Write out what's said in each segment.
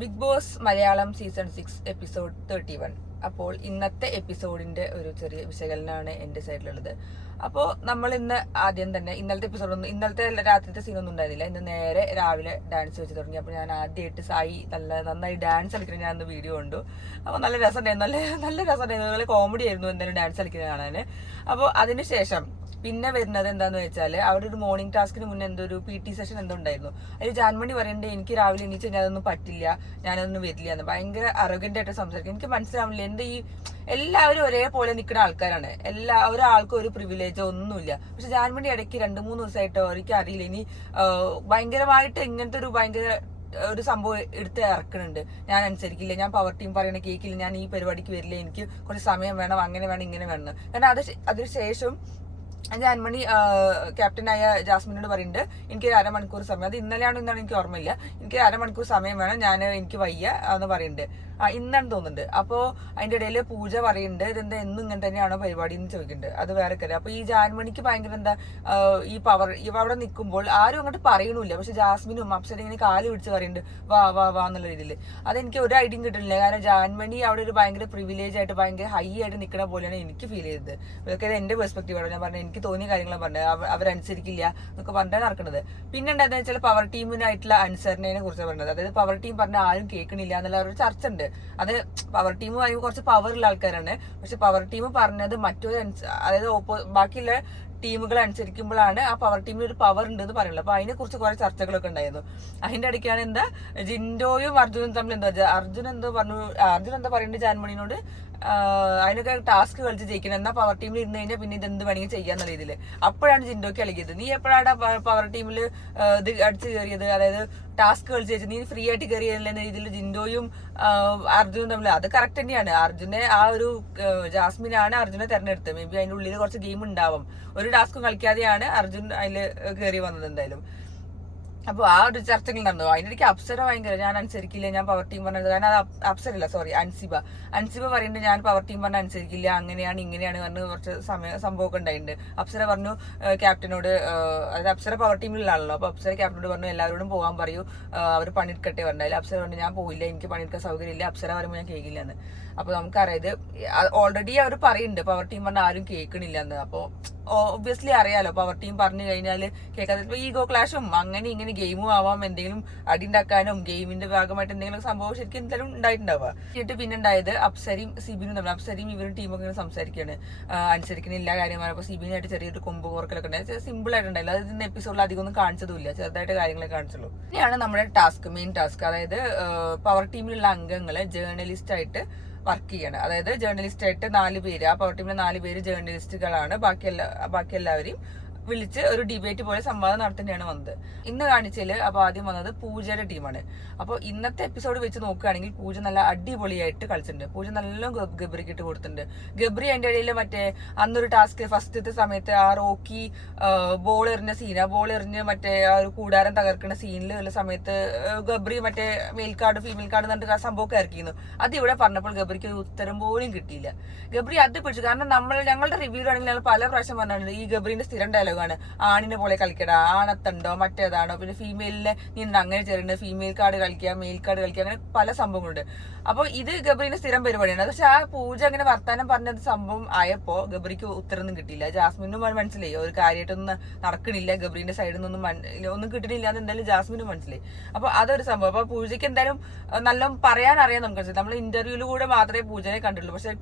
Big Boss Malayalam season 6 episode 31. അപ്പോൾ ഇന്നത്തെ എപ്പിസോഡിന്റെ ഒരു ചെറിയ വിശകലനമാണ് എന്റെ സൈഡിലുള്ളത്. അപ്പോൾ നമ്മൾ ഇന്ന് ആദ്യം തന്നെ ഇന്നലത്തെ രാത്രിത്തെ സീനൊന്നും ഉണ്ടായിരുന്നില്ല. ഇന്ന് നേരെ രാവിലെ ഡാൻസ് വെച്ച് തുടങ്ങി. അപ്പോൾ ഞാൻ ആദ്യമായിട്ട് സായി നന്നായി ഡാൻസ് കളിക്കുന്നത് ഞാൻ വീഡിയോ കണ്ടു. അപ്പോൾ നല്ല രസമുണ്ടായിരുന്നു, നല്ല രസമുണ്ടായിരുന്നു, നല്ല കോമഡി ആയിരുന്നു എന്തായാലും ഡാൻസ് കളിക്കുന്നത് കാണാൻ. അപ്പോൾ അതിനുശേഷം പിന്നെ വരുന്നത് എന്താന്ന് വെച്ചാൽ അവിടെ ഒരു മോർണിംഗ് ടാസ്കിന് മുന്നേ എന്തോ ഒരു PT സെഷൻ എന്തോ ഉണ്ടായിരുന്നു. അതിൽ ജാൻമണി പറയണ്ടേ എനിക്ക് രാവിലെ എണീച്ച് അതൊന്നും പറ്റില്ല, ഞാനതൊന്നും വരില്ല എന്ന് ഭയങ്കര അറോഗന്റ് ആയിട്ട് സംസാരിക്കും. എനിക്ക് മനസ്സിലാവില്ല എന്താ ഈ എല്ലാവരും ഒരേപോലെ നിൽക്കുന്ന ആൾക്കാരാണ്, ഒരാൾക്കും ഒരു പ്രിവിലേജോ ഒന്നുമില്ല. പക്ഷെ ജാൻമണി ഇടയ്ക്ക് 2-3 ദിവസമായിട്ടോ എനിക്ക് അറിയില്ല ഇനി ഭയങ്കരമായിട്ട് ഇങ്ങനത്തെ ഒരു സംഭവം എടുത്ത് ഇറക്കുന്നുണ്ട്. ഞാൻ അനുസരിക്കില്ല, ഞാൻ പവർ ടീം പറയണ കേൾക്കില്ല, ഞാൻ ഈ പരിപാടിക്ക് വരില്ല, എനിക്ക് കുറച്ച് സമയം വേണം, അങ്ങനെ വേണം, ഇങ്ങനെ വേണം. കാരണം അതിനുശേഷം ജാൻമണി ക്യാപ്റ്റനായ ജാസ്മിനോട് പറയുന്നുണ്ട് എനിക്കൊരു അരമണിക്കൂർ സമയം, അത് ഇന്നലെയാണോ ഇന്നാണ് എനിക്ക് ഓർമ്മയില്ല, എനിക്ക് അരമണിക്കൂർ സമയം വേണം, എനിക്ക് വയ്യ എന്ന് പറയുന്നുണ്ട്. ഇന്നാണ് തോന്നുന്നുണ്ട്. അപ്പോൾ അതിന്റെ ഇടയിൽ പൂജ പറയുന്നുണ്ട് ഇതെന്താ എന്നും ഇങ്ങനെ തന്നെയാണോ പരിപാടി എന്ന് ചോദിക്കുന്നുണ്ട്. അത് വേറെ കാര്യം. അപ്പൊ ഈ ജാൻമണിക്ക് ഭയങ്കര ഈ ഇവ അവിടെ നിൽക്കുമ്പോൾ ആരും അങ്ങോട്ട് പറയണില്ല. പക്ഷെ ജാസ്മിനും അപ്സര ഇങ്ങനെ കാല് പിടിച്ച് പറയുന്നുണ്ട് വാ വാ വാ എന്നുള്ള രീതിയിൽ. അതെനിക്ക് ഒരു ഐഡിയയും കിട്ടുന്നില്ല. കാരണം ജാൻമണി അവിടെ ഒരു ഭയങ്കര പ്രിവിലേജ് ആയിട്ട് ഭയങ്കര ഹൈ ആയിട്ട് നിൽക്കുന്ന പോലെയാണ് എനിക്ക് ഫീൽ ചെയ്തത്. ഇതൊക്കെ എന്റെ പെർസ്പെക്റ്റീവ് ആണ്. ഞാൻ പറഞ്ഞത് എനിക്ക് തോന്നിയ കാര്യങ്ങളാണ് പറഞ്ഞത്. അവരനുസരിക്കില്ല എന്നൊക്കെ പറഞ്ഞാണ് നടക്കുന്നത്. പിന്നെ എന്താണെന്ന് വെച്ചാൽ പവർ ടീമിനായിട്ടുള്ള അനുസരണയെ കുറിച്ച് പറഞ്ഞത്. അതായത് പവർ ടീം പറഞ്ഞ ആരും കേൾക്കണില്ല എന്നുള്ള ഒരു ചർച്ച ഉണ്ട്. അത് പവർ ടീം പറയുമ്പോൾ കുറച്ച് പവറുള്ള ആൾക്കാരാണ്. പക്ഷെ പവർ ടീം പറഞ്ഞത് അതായത് ബാക്കിയുള്ള ടീമുകൾ അനുസരിക്കുമ്പോഴാണ് ആ പവർ ടീമിന് ഒരു പവർ ഉണ്ടെന്ന് പറയുന്നത്. അപ്പൊ അതിനെ കുറിച്ച് കുറെ ചർച്ചകളൊക്കെ ഉണ്ടായിരുന്നു. അതിന്റെ ഇടയ്ക്കാണ് ജിൻഡോയും അർജുനും തമ്മിൽ അർജുൻ എന്താ പറയുന്നത് ജാൻമണിനോട് അതിനൊക്കെ ടാസ്ക് കളിച്ച് ജയിക്കണം, എന്നാ പവർ ടീമിൽ ഇരുന്ന് കഴിഞ്ഞാൽ പിന്നെ ഇതെന്ത് വേണമെങ്കിൽ ചെയ്യാന്നുള്ള രീതിയിൽ. അപ്പോഴാണ് ജിൻഡോക്ക് കളിക്കിയത്. നീ എപ്പോഴാണ് പവർ ടീമിൽ ഇത് അടിച്ച് കയറിയത്, അതായത് ടാസ്ക് കളിച്ച് വെച്ചത്, നീ ഫ്രീ ആയിട്ട് കയറിയല്ല എന്ന രീതിയിൽ ജിൻഡോയും അർജുനും തമ്മിൽ. അത് കറക്റ്റ് തന്നെയാണ്. ജാസ്മിനാണ് അർജുനെ തെരഞ്ഞെടുത്തത്. മേ ബി അതിന്റെ ഉള്ളിൽ കുറച്ച് ഗെയിം ഉണ്ടാവും. ഒരു ടാസ്കും കളിക്കാതെയാണ് അർജുൻ അതിൽ കയറി വന്നത് എന്തായാലും. അപ്പൊ ആ ഒരു ചർച്ചകൾ നടന്നു. അതിനിടയ്ക്ക് അപ്സര ഭയങ്കര ഞാൻ അനുസരിക്കില്ല, ഞാൻ പവർ ടീം പറഞ്ഞത്. കാരണം അത് അപ്സരല്ല, സോറി, അൻസിബ പറയുന്നുണ്ട് ഞാൻ പവർ ടീം പറഞ്ഞ അനുസരിക്കില്ല, അങ്ങനെയാണ് ഇങ്ങനെയാണ് പറഞ്ഞ് കുറച്ച് സംഭവമൊക്കെ ഉണ്ടായിട്ടുണ്ട്. അപ്സര പറഞ്ഞു ക്യാപ്റ്റനോട്, അതായത് അപ്സര പവർ ടീമിലാണല്ലോ, അപ്പൊ അപ്സര ക്യാപ്റ്റനോട് പറഞ്ഞു എല്ലാവരോടും പോകാൻ പറയൂ, അവർ പണിയെടുക്കട്ടെ പറഞ്ഞാൽ. അപ്സര പറഞ്ഞു ഞാൻ പോയില്ല, എനിക്ക് പണിയെടുക്കാൻ സൗകര്യമില്ല. അപ്സര പറയുമ്പോൾ ഞാൻ കേൾക്കില്ല എന്ന്. അപ്പൊ നമുക്കറിയാം ഇത് ഓൾറെഡി അവർ പറയുന്നുണ്ട് പവർ ടീം പറഞ്ഞാൽ ആരും കേൾക്കണില്ല എന്ന്. അപ്പൊ ഒബ്വിയസ്ലി അറിയാലോ പവർ ടീം പറഞ്ഞു കഴിഞ്ഞാൽ കേൾക്കാതെ ഈഗോ ക്ലാഷും അങ്ങനെ ഇങ്ങനെ ഗെയിമും ആവാം, എന്തെങ്കിലും അടി ഉണ്ടാക്കാനും ഗെയിമിന്റെ ഭാഗമായിട്ട് എന്തെങ്കിലും സംഭവം ശരിക്കും എന്തായാലും ഉണ്ടായിട്ടുണ്ടാവുക. എന്നിട്ട് പിന്നെ ഉണ്ടായത് അപ്സരയും സിബിനും തമ്മിൽ. അപ്സരയും ഇവരും ടീമൊക്കെ സംസാരിക്കുകയാണ്, അനുസരിക്കുന്നില്ല കാര്യമാണ്. അപ്പൊ സിബിനായിട്ട് ചെറിയൊരു കൊമ്പ് കോർക്കലൊക്കെ ഉണ്ടായത് സിമ്പിൾ ആയിട്ടുണ്ടായില്ല. അത് ഇന്ന് എപ്പിസോഡിൽ അധികം ഒന്നും കാണിച്ചതുമില്ല, ചെറുതായിട്ട് കാര്യങ്ങളെ കാണിച്ചുള്ളൂ. ഇനിയാണ് നമ്മുടെ മെയിൻ ടാസ്ക്. അതായത് പവർ ടീമിലുള്ള അംഗങ്ങള് ജേർണലിസ്റ്റ് ആയിട്ട് വർക്ക് ചെയ്യാണ്. അതായത് ജേർണലിസ്റ്റ് ആയിട്ട് 4 പേര്, ആ പവർ ടീമിലെ 4 പേര് ജേർണലിസ്റ്റുകളാണ്. ബാക്കി എല്ലാവരെയും വിളിച്ച് ഒരു ഡിബേറ്റ് പോലെ സംവാദം നടത്തേണ്ടിയാണ് വന്നത്. ഇന്ന് കാണിച്ചതിൽ അപ്പൊ ആദ്യം വന്നത് പൂജയുടെ ടീമാണ്. അപ്പോൾ ഇന്നത്തെ എപ്പിസോഡ് വെച്ച് നോക്കുകയാണെങ്കിൽ പൂജ നല്ല അടിപൊളിയായിട്ട് കളിച്ചിട്ടുണ്ട്. പൂജ നല്ല ഗബ്രിക്ക് ഇട്ട് കൊടുത്തിട്ടുണ്ട്. ഗബ്രി അതിന്റെ ഇടയിൽ അന്നൊരു ടാസ്ക് ഫസ്റ്റത്തെ സമയത്ത് ആ റോക്കി ബോൾ എറിഞ്ഞ സീന, ബോൾ എറിഞ്ഞ് ആ ഒരു കൂടാരം തകർക്കുന്ന സീനിൽ ഉള്ള സമയത്ത് Gabri male card female card എന്നിട്ട് ആ സംഭവമൊക്കെ ഇറക്കിയിരുന്നു. അത് ഇവിടെ പറഞ്ഞപ്പോൾ ഗബ്രിക്ക് ഒരു ഉത്തരം പോലും കിട്ടിയില്ല. ഗബ്രി അത് പിടിച്ചു. കാരണം ഞങ്ങളുടെ റിവ്യൂലാണെങ്കിൽ ഞങ്ങൾ പല പ്രാവശ്യം പറഞ്ഞിട്ടുണ്ട് ഈ ഗബ്രിന്റെ സ്ഥിരം ഡയലോഗാണ് ആണിനെ പോലെ കളിക്കടാ, ആണത്തുണ്ടോ മറ്റേതാണോ, പിന്നെ ഫീമെയിലിനെ നീ അങ്ങനെ ചേരുന്നത്, ഫീമെയിൽ കാർഡ് കളിക്കുക, മെയിൽ കാർഡ് കളിക്കുക, അങ്ങനെ പല സംഭവങ്ങളുണ്ട്. അപ്പൊ ഇത് ഗബ്രീന്റെ സ്ഥിരം പരിപാടിയാണ്. പക്ഷെ ആ പൂജ അങ്ങനെ വർത്താനം പറഞ്ഞത് സംഭവം ആയപ്പോ ഗബ്രിക്ക് ഉത്തരമൊന്നും കിട്ടിയില്ല. ജാസ്മിനും മനസ്സിലായി ഒരു കാര്യമായിട്ടൊന്നും നടക്കണില്ല, ഗബ്രീന്റെ സൈഡിൽ നിന്നൊന്നും ഒന്നും കിട്ടണില്ല എന്ന് എന്തായാലും ജാസ്മിനും മനസ്സിലായി. അപ്പൊ അതൊരു സംഭവം. അപ്പൊ പൂജയ്ക്ക് എന്തായാലും നല്ല പറയാൻ അറിയാം നമുക്ക്. നമ്മൾ ഇന്റർവ്യൂവിലൂടെ മാത്രമേ പൂജനെ കണ്ടുള്ളൂ, പക്ഷെ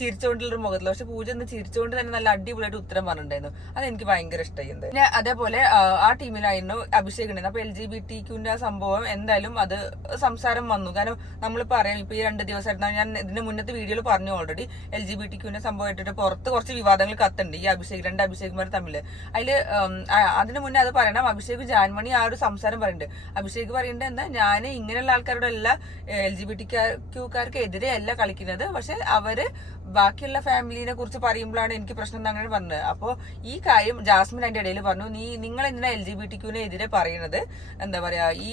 ചിരിച്ചുകൊണ്ടുള്ളൊരു മുഖത്തില്ല. പക്ഷെ പൂജ ചിരിച്ചുകൊണ്ട് തന്നെ നല്ല അടിപൊളിയായിട്ട് ഉത്തരം പറഞ്ഞിട്ടുണ്ടായിരുന്നു. അതെനിക്ക് ഭയങ്കര ഇഷ്ടമായി. പിന്നെ അതേപോലെ ആ ടീമിലായിരുന്നു അഭിഷേക് ഉണ്ടായിരുന്നു. അപ്പൊ LGBTQന്റെ ആ സംഭവം എന്തായാലും അത് സംസാരം വന്നു. കാരണം നമ്മളിപ്പോ അറിയാം ഇപ്പൊ ഈ 2 ദിവസമായിരുന്നു, ഞാൻ ഇതിന്റെ മുന്നത്തെ വീഡിയോയിൽ പറഞ്ഞു ഓൾറെഡി, LGBTQന്റെ സംഭവമായിട്ടിട്ട് പുറത്ത് കുറച്ച് വിവാദങ്ങൾ കത്തുണ്ട് ഈ രണ്ട് അഭിഷേകുമാർ തമ്മിൽ. അതിന് മുന്നേ അത് പറയണം, അഭിഷേക് ജാൻമണി ആ ഒരു സംസാരം പറയുന്നുണ്ട്. അഭിഷേക് പറയുന്നത് എന്താ, ഞാൻ ഇങ്ങനെയുള്ള ആൾക്കാരുടെ അല്ല, LGBTQക്കാർക്ക് എതിരെ അല്ല കളിക്കുന്നത്, പക്ഷെ അവര് ബാക്കിയുള്ള ഫാമിലിനെ കുറിച്ച് പറയുമ്പോഴാണ് എനിക്ക് പ്രശ്നം അങ്ങനെ പറഞ്ഞത്. അപ്പോ ഈ കാര്യം ജാസ്മിൻ അതിന്റെ ഇടയിൽ പറഞ്ഞു, നിങ്ങൾ എന്തിനാ LGBTQ എതിരെ പറയുന്നത്, എന്താ പറയാ ഈ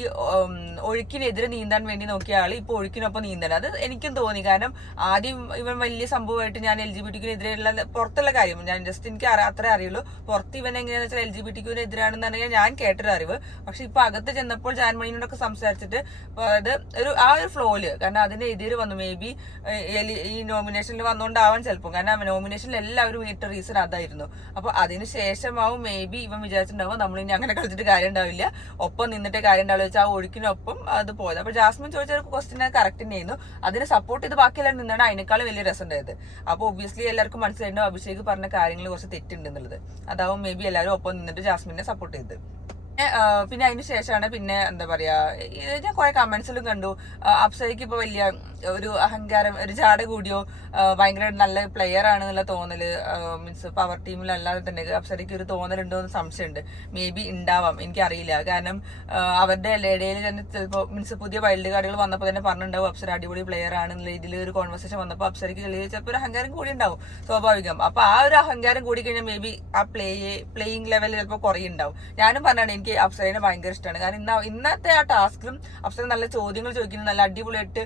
ഒഴുക്കിനെതിരെ നീന്താൻ വേണ്ടി നോക്കിയ ആള് ഇപ്പൊ ഒഴുക്കിനൊപ്പം നീന്തണം. അത് എനിക്കും തോന്നി. കാരണം ആദ്യം ഇവൻ വലിയ സംഭവമായിട്ട് ഞാൻ LGBTQ എതിരെയുള്ള പുറത്തുള്ള കാര്യം ഞാൻ ജസ്റ്റ് എനിക്ക് അത്രേ അറിയുള്ളൂ. പുറത്ത് ഇവൻ എങ്ങനെയാന്ന് വെച്ചാൽ LGBTQ എതിരാണെന്നാണ് ഞാൻ കേട്ടൊരു അറിവ്. പക്ഷെ ഇപ്പൊ അകത്ത് ചെന്നപ്പോൾ ജാൻമണിയോടൊക്കെ സംസാരിച്ചിട്ട് അത് ആ ഒരു ഫ്ലോയില്, കാരണം അതിന് എതിര് വന്നു. മേ ബി ഈ നോമിനേഷനിൽ വന്നോണ്ടാവാൻ ചിലപ്പോൾ, കാരണം നോമിനേഷനിൽ എല്ലാവരും ഏറ്റ റീസൺ അതായിരുന്നു. അപ്പൊ അതിന് ശേഷമാവും മേ ബി ഇവൻ വിചാരിച്ചിട്ടുണ്ടാവും നമ്മൾ ഇനി അങ്ങനെ കളിച്ചിട്ട് കാര്യം ഉണ്ടാവില്ല, ഒപ്പം നിന്നിട്ട് കാര്യം ഉണ്ടാവില്ല വെച്ചാൽ ആ ഒഴുക്കിനൊപ്പം അത് പോയത്. അപ്പൊ ജാസ്മിൻ ചോദിച്ച ഒരു ക്വസ്റ്റ്യൻ കറക്റ്റ് തന്നെയായിരുന്നു. അതിനെ സപ്പോർട്ട് ചെയ്ത് ബാക്കിയെല്ലാം നിന്നാണ് അതിനേക്കാളും വലിയ രസം ഉണ്ടായത്. അപ്പൊ ഒബ്വിയസ്ലി എല്ലാവർക്കും മനസ്സിലായിട്ടുണ്ടോ അഭിഷേക് പറഞ്ഞ കാര്യങ്ങൾ കുറച്ച് തെറ്റുണ്ട് എന്നുള്ളത്. അതാവും മേ ബി എല്ലാവരും ഒപ്പം നിന്നിട്ട് ജാസ്മിനെ സപ്പോർട്ട് ചെയ്ത്. പിന്നെ അതിന് ശേഷമാണ് പിന്നെ എന്താ പറയാ ഞാൻ കുറെ കമന്റ്സിലും കണ്ടു അപ്സരയ്ക്ക് ഇപ്പൊ വലിയ ഒരു അഹങ്കാരം, ഒരു ജാട കൂടിയോ, ഭയങ്കര നല്ല പ്ലെയർ ആണെന്നുള്ള തോന്നല്, മീൻസ് പവർ ടീമിലല്ലാതെ തന്നെ അപ്സരയ്ക്ക് ഒരു തോന്നലുണ്ടോ എന്ന് സംശയമുണ്ട്. മേ ബി ഉണ്ടാവാം, എനിക്കറിയില്ല. കാരണം അവരുടെ ഇടയിൽ തന്നെ ചിലപ്പോൾ മീൻസ് പുതിയ വൈൽഡ് കാർഡുകൾ വന്നപ്പോൾ തന്നെ പറഞ്ഞിട്ടുണ്ടാവും അപ്സര അടിപൊളി പ്ലെയർ ആണെന്നുള്ള രീതിയിൽ ഒരു കോൺവെർസേഷൻ വന്നപ്പോൾ അപ്സരയ്ക്ക് ചിലപ്പോൾ ഒരു അഹങ്കാരം കൂടി ഉണ്ടാവും, സ്വാഭാവികം. അപ്പൊ ആ ഒരു അഹങ്കാരം കൂടി കഴിഞ്ഞാൽ മേ ബി ആ പ്ലേയിങ് ലെവൽ ചിലപ്പോൾ കുറയുണ്ടാവും. ഞാനും പറഞ്ഞാണ് എനിക്ക് അപ്സരനെ ഭയങ്കര ഇഷ്ടമാണ്. കാരണം ഇന്നത്തെ ആ ടാസ്കിലും അപ്സര നല്ല ചോദ്യങ്ങൾ ചോദിക്കുന്നു, നല്ല അടിപൊളിയായിട്ട്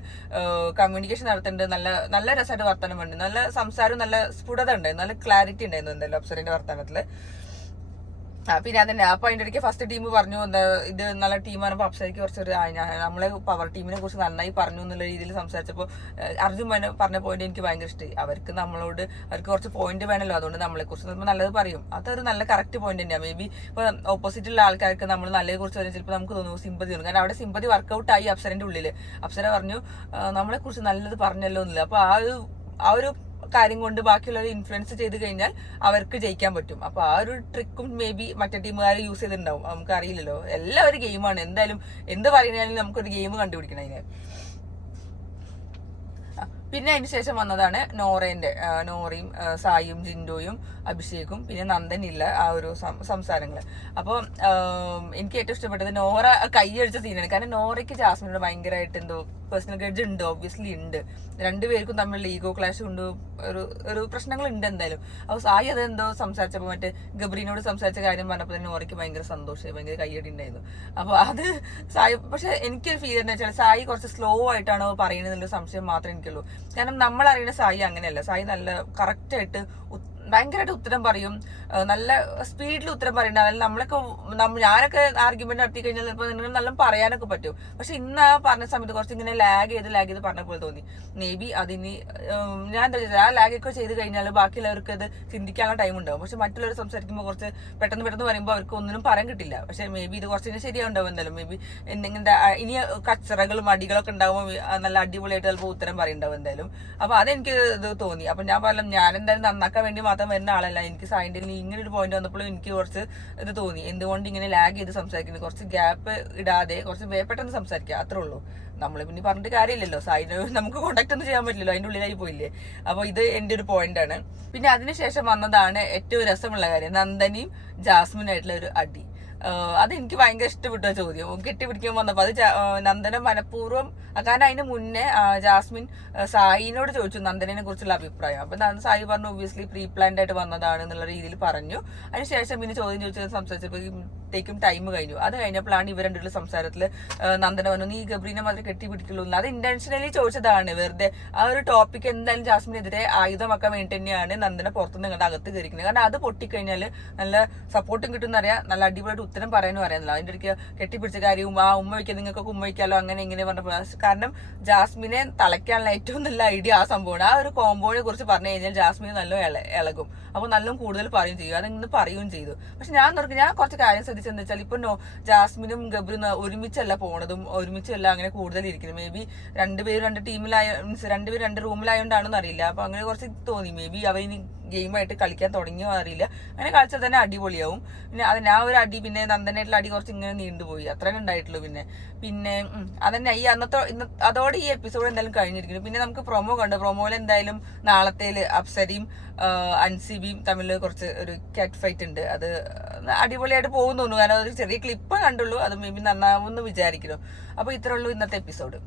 കമ്മ്യൂണിക്കേഷൻ നടത്തുന്നുണ്ട്, നല്ല രസമായിട്ട് വർത്തമാനം ഉണ്ട്, നല്ല സംസാരം, നല്ല സ്ഫുടത ഉണ്ടായിരുന്നു, നല്ല ക്ലാരിറ്റി ഉണ്ടായിരുന്നു എന്തായാലും അപ്സരന്റെ വർത്തമാനത്തില്. പിന്നെ അതന്നെ അപ്പൊ അതിന്റെ ഇടയ്ക്ക് ഫസ്റ്റ് ടീം പറഞ്ഞു എന്താ ഇത് നല്ല ടീമാണ്. അപ്പൊ അപ്സരയ്ക്ക് കുറച്ചൊരു നമ്മളെ പവർ ടീമിനെ കുറിച്ച് നന്നായി പറഞ്ഞു എന്നുള്ള രീതിയിൽ സംസാരിച്ചപ്പോൾ അർജുൻ പറഞ്ഞ പോയിന്റ് എനിക്ക് ഭയങ്കര ഇഷ്ടമായി. അവർക്ക് കുറച്ച് പോയിന്റ് വേണമല്ലോ, അതുകൊണ്ട് നമ്മളെ കുറിച്ച് നല്ലത് പറയും. അതൊരു നല്ല കറക്റ്റ് പോയിന്റ് തന്നെയാണ്. മേ ബി ഇപ്പൊ ഓപ്പോസിറ്റുള്ള ആൾക്കാർക്ക് നമ്മൾ നല്ലത് കുറിച്ച് പറഞ്ഞാൽ ചിലപ്പോൾ നമുക്ക് തോന്നുന്നു സിമ്പതി തോന്നും. കാരണം അവിടെ സിമ്പതി വർക്കൗട്ട് ആയി അപ്സരന്റെ ഉള്ളില്. അപ്സര പറഞ്ഞു നമ്മളെ കുറിച്ച് നല്ലത് പറഞ്ഞല്ലോ എന്നില്ല. അപ്പൊ ആ ഒരു കാര്യം കൊണ്ട് ബാക്കിയുള്ളവർ ഇൻഫ്ലുവൻസ് ചെയ്ത് കഴിഞ്ഞാൽ അവർക്ക് ജയിക്കാൻ പറ്റും. അപ്പൊ ആ ഒരു ട്രിക്കും മേ ബി മറ്റേ ടീമുകാർ യൂസ് ചെയ്തിട്ടുണ്ടാവും, നമുക്ക് അറിയില്ലല്ലോ. എല്ലാവരും ഗെയിമാണ്, എന്തായാലും എന്ത് പറയുന്നതിനും നമുക്കൊരു ഗെയിം കണ്ടുപിടിക്കണം അതിന്. പിന്നെ അതിന് ശേഷം വന്നതാണ് നോറയും സായിയും ജിൻഡോയും അഭിഷേകും പിന്നെ നന്ദനില്ല ആ ഒരു സംസാരങ്ങള്. അപ്പോൾ എനിക്ക് ഏറ്റവും ഇഷ്ടപ്പെട്ടത് നോറ കൈയടിച്ച സീനാണ്. കാരണം നോറയ്ക്ക് ജാസ്മിനോട് ഭയങ്കരമായിട്ട് എന്തോ പേഴ്സണൽ ഗ്രഡ്ജ് ഉണ്ട്, ഒബ്വിയസ്ലി ഉണ്ട്. രണ്ടുപേർക്കും തമ്മിലുള്ള ഈഗോ ക്ലാഷ് കൊണ്ട് ഒരു പ്രശ്നങ്ങൾ ഉണ്ട് എന്തായാലും. അപ്പോൾ സായി അതെന്തോ സംസാരിച്ചപ്പോൾ മറ്റേ ഗബ്രീനോട് സംസാരിച്ച കാര്യം പറഞ്ഞപ്പോൾ തന്നെ നോറയ്ക്ക് ഭയങ്കര സന്തോഷമായി, ഭയങ്കര കൈയടി ഉണ്ടായിരുന്നു. അപ്പോൾ അത് സായി, പക്ഷെ എനിക്കൊരു ഫീൽ എന്താ വെച്ചാൽ സായി കുറച്ച് സ്ലോ ആയിട്ടാണോ പറയുന്നതിന്റെ സംശയം മാത്രമേ എനിക്കുള്ളൂ. കാരണം നമ്മൾ അറിയുന്ന സായി അങ്ങനെയല്ല. സായി നല്ല കറക്റ്റായിട്ട് ഭയങ്കരമായിട്ട് ഉത്തരം പറയും, നല്ല സ്പീഡിൽ ഉത്തരം പറയുന്നത്. അതിൽ ഞാനൊക്കെ ആർഗ്യുമെന്റ് നടത്തി കഴിഞ്ഞാൽ ചിലപ്പോൾ നിങ്ങൾ നല്ല പറയാനൊക്കെ പറ്റും. പക്ഷെ ഇന്ന് ആ പറഞ്ഞ സമയത്ത് കുറച്ച് ഇങ്ങനെ ലാഗ് ചെയ്ത് പറഞ്ഞ പോലെ തോന്നി. മേ ബി അതിന് ഞാൻ എന്താ വെച്ചാൽ ആ ലാഗ് ഒക്കെ ചെയ്ത് കഴിഞ്ഞാൽ ബാക്കിയുള്ളവർക്ക് അത് ചിന്തിക്കാനുള്ള ടൈം ഉണ്ടാവും. പക്ഷെ മറ്റുള്ളവർ സംസാരിക്കുമ്പോൾ കുറച്ച് പെട്ടെന്ന് പറയുമ്പോൾ അവർക്ക് ഒന്നിനും പറയാൻ കിട്ടില്ല. പക്ഷെ മേ ബി ഇത് കുറച്ച് ശരിയാവുണ്ടാവും എന്തായാലും. മേ ബി എന്തെങ്കിലും ഇനി കച്ചറകളും അടികളൊക്കെ ഉണ്ടാവുമ്പോൾ നല്ല അടിപൊളിയായിട്ട് ചിലപ്പോൾ ഉത്തരം പറയുന്നുണ്ടാവും എന്തായാലും. അപ്പൊ അതെനിക്ക് ഇത് തോന്നി. അപ്പൊ ഞാൻ പറഞ്ഞു ഞാൻ എന്തായാലും നന്നാക്കാൻ വേണ്ടി വരുന്ന ആളല്ല. എനിക്ക് സായിന്റെ ഇങ്ങനെ ഒരു പോയിന്റ് വന്നപ്പോഴും എനിക്ക് കുറച്ച് ഇത് തോന്നി, എന്തുകൊണ്ട് ഇങ്ങനെ ലാഗ് ചെയ്ത് സംസാരിക്കുന്നത്, കുറച്ച് ഗ്യാപ്പ് ഇടാതെ കുറച്ച് പെട്ടെന്ന് സംസാരിക്കുക, അത്രേ ഉള്ളൂ. നമ്മൾ പിന്നെ പറഞ്ഞിട്ട് കാര്യമില്ലല്ലോ, സായിന് നമുക്ക് കോണ്ടാക്ട് ഒന്നും ചെയ്യാൻ പറ്റില്ലല്ലോ, അതിന്റെ ഉള്ളിലായി പോയില്ലേ. അപ്പൊ ഇത് എന്റെ ഒരു പോയിന്റ് ആണ്. പിന്നെ അതിനുശേഷം വന്നതാണ് ഏറ്റവും രസമുള്ള കാര്യം, നന്ദനിയും ജാസ്മിനായിട്ടുള്ള ഒരു അടി. അതെനിക്ക് ഭയങ്കര ഇഷ്ടപ്പെട്ട ചോദ്യം. കെട്ടിപ്പിടിക്കാൻ വന്നപ്പോ അത് നന്ദന മനഃപൂർവ്വം, കാരണം അതിന് മുന്നേ ജാസ്മിൻ സായിനോട് ചോദിച്ചു നന്ദനെ കുറിച്ചുള്ള അഭിപ്രായം. അപ്പൊ സായി പറഞ്ഞു ഒബ്വിയസ്ലി പ്രീ പ്ലാൻഡ് ആയിട്ട് വന്നതാണ് എന്നുള്ള രീതിയിൽ പറഞ്ഞു. അതിനുശേഷം പിന്നെ ചോദ്യം ചോദിച്ചത് സംസാരിച്ചപ്പോഴത്തേക്കും ടൈം കഴിഞ്ഞു. അത് കഴിഞ്ഞപ്പോഴാണ് ഇവർ രണ്ടുള്ള സംസാരത്തില് നന്ദന പറഞ്ഞു നീ ഗബ്രീനെ മാത്രമേ കെട്ടിപ്പിടിക്കുള്ളൂ. അത് ഇന്റൻഷനലി ചോദിച്ചതാണ്, വെറുതെ ആ ഒരു ടോപ്പിക് എന്തായാലും ജാസ്മിനെതിരെ ആയുധമാക്കാൻ വേണ്ടി തന്നെയാണ് നന്ദന പുറത്തുനിന്ന് നിങ്ങളുടെ അകത്ത് കയറിക്കുന്നത്. കാരണം അത് പൊട്ടിക്കഴിഞ്ഞാൽ നല്ല സപ്പോർട്ടും കിട്ടുമെന്നറിയാം, നല്ല അടിപൊളിയായിട്ട് ഉത്തരം പറയാനും അറിയാമല്ലോ. അതിന്റെ ഇടയ്ക്ക് കെട്ടിപ്പിടിച്ച കാര്യം ഉമ്മ വയ്ക്കാൻ നിങ്ങൾക്കൊക്കെ ഉമ്മ വയ്ക്കാലോ അങ്ങനെ ഇങ്ങനെ പറഞ്ഞപ്പോൾ, കാരണം ജാസ്മിനെ തളയ്ക്കാനുള്ള ഏറ്റവും നല്ല ഐഡിയ ആ സംഭവമാണ്. ആ ഒരു കോമ്പോയെ കുറിച്ച് പറഞ്ഞു കഴിഞ്ഞാൽ ജാസ്മിന് നല്ല ഇളകും. അപ്പൊ നല്ല കൂടുതൽ പറയുകയും ചെയ്യും, അതെന്ന് പറയുകയും ചെയ്തു. പക്ഷെ ഞാൻ കുറച്ച് കാര്യം ശ്രദ്ധിച്ചെന്ന് വെച്ചാൽ ഇപ്പൊ ജാസ്മിനും ഗബ്രും ഒരുമിച്ചല്ല പോണതും, ഒരുമിച്ചല്ല അങ്ങനെ കൂടുതൽ ഇരിക്കുന്നത്. മേ ബി രണ്ടുപേരും രണ്ട് റൂമിലായോണ്ടാണെന്ന് അറിയില്ല. അപ്പൊ അങ്ങനെ കുറച്ച് തോന്നി മേ ബി അവരിനി ഗെയിമായിട്ട് കളിക്കാൻ തുടങ്ങിയോ അറിയില്ല. അങ്ങനെ കളിച്ചാൽ തന്നെ അടിപൊളിയാവും. പിന്നെ അതിന് ആ ഒരു അടി പിന്നെ നന്ദനായിട്ടുള്ള അടി കുറച്ച് ഇങ്ങനെ നീണ്ടുപോയി, അത്രയും ഉണ്ടായിട്ടുള്ളൂ. പിന്നെ അതന്നെ ഈ അതോടെ ഈ എപ്പിസോഡ് എന്തായാലും കഴിഞ്ഞിരിക്കുന്നു. പിന്നെ നമുക്ക് പ്രൊമോ കണ്ടു. പ്രൊമോയിൽ എന്തായാലും നാളത്തേല് അപ്സരയും അൻസിബിയും തമ്മിൽ കുറച്ച് ഒരു കാറ്റ് ഫൈറ്റ് ഉണ്ട്. അത് അടിപൊളിയായിട്ട് പോകുന്നു തോന്നുന്നു. കാരണം ഒരു ചെറിയ ക്ലിപ്പ് കണ്ടുള്ളൂ, അത് മേ ബി നന്നാവുമെന്ന് വിചാരിക്കുന്നു. അപ്പൊ ഇത്രേ ഉള്ളൂ ഇന്നത്തെ എപ്പിസോഡ്.